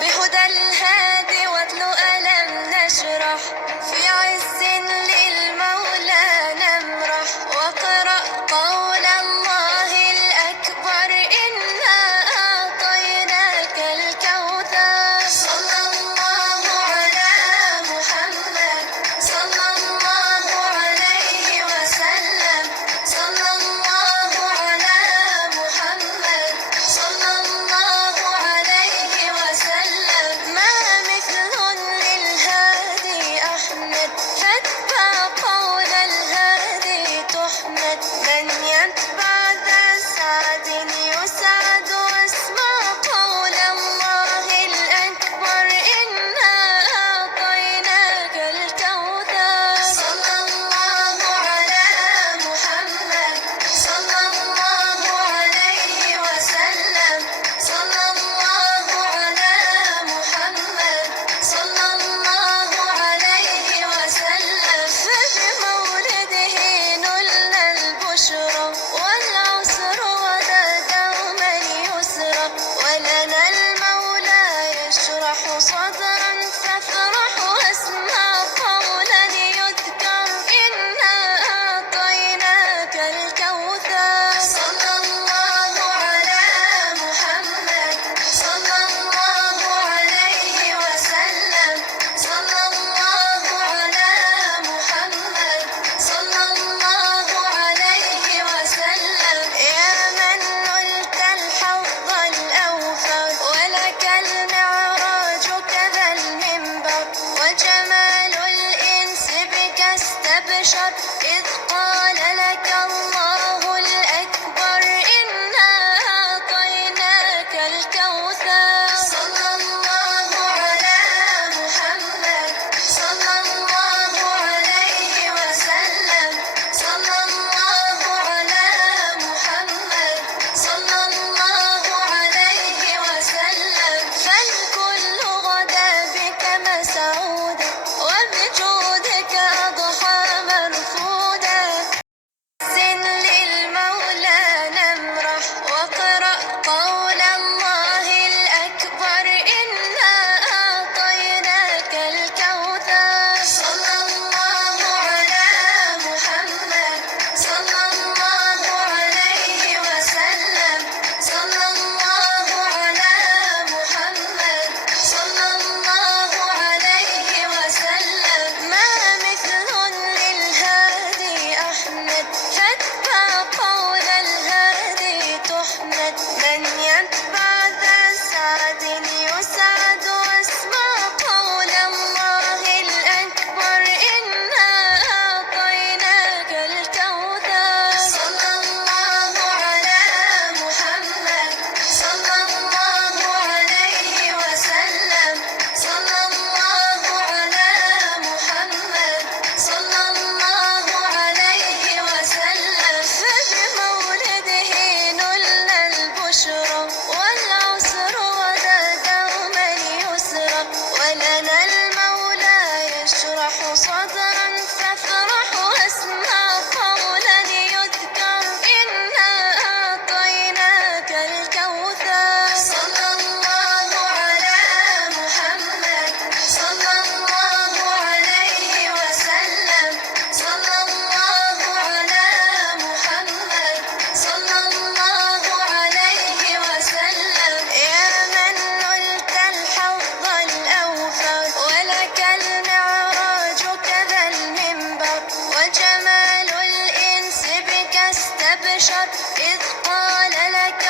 بهدى الهادي واتل ألم نشرح في عز للمولى نمرح واقرأ قول الله الأكبر إنا أعطيناك الكوثر صلى الله على محمد صلى الله عليه وسلم صلى الله على محمد صلى الله عليه وسلم ما مثل للهادي أحمد فاتبع قول الهادي تحمد من يتبع ذا سعد يسعد واسمع قول الله الأكبر إنا أعطيناك الكوثر صلى الله على محمد صلى الله عليه وسلم صلى الله على محمد صلى الله عليه وسلم فبمولده نلنا البشرى والعسر غدا دوما يسرى ولنا المولى يشرح صدرا فافرح واسمع قولا يذكر إنا أعطيناك الكوثر صلى الله على محمد صلى الله عليه وسلم صلى الله على محمد صلى الله عليه وسلم يا من نلت الحظ الأوفر ولك المعراج كذا المنبر وجمال الإنس بك استبشر إذ قال لك الله الأكبر إنا أعطيناك الكوثر صلى الله على محمد صلى الله عليه وسلم صلى الله على محمد صلى الله عليه وسلم فالكل غدا بك مسعودا وبجودك أضحى مرفودا زن للمولى نمرح واقرأ قول الله الأكبر إنا أعطيناك الكوثر صلى الله على محمد صلى الله عليه وسلم صلى الله على محمد صلى الله عليه وسلم ما مثل للهادي أحمد فاتبع قول الهادي تحمد من يتبع ذا سعد يسعد واسمع قول الله الأكبر إنا أعطيناك الكوثر صلى الله على محمد صلى الله عليه وسلم صلى الله على محمد صلى الله عليه وسلم فبمولده نلنا البشرى والعسر غدا دوما يسرى ولنا المولى يشرح صدرا فافرح واسمع قولا يذكر إنا أعطيناك الكوثر صلى الله على محمد صلى الله عليه وسلم صلى الله على محمد صلى الله عليه وسلم يا من نلت الحظ الأوفر ولك المعراج كذا المنبر وجمال الإنس بك استبشر إذ قال لك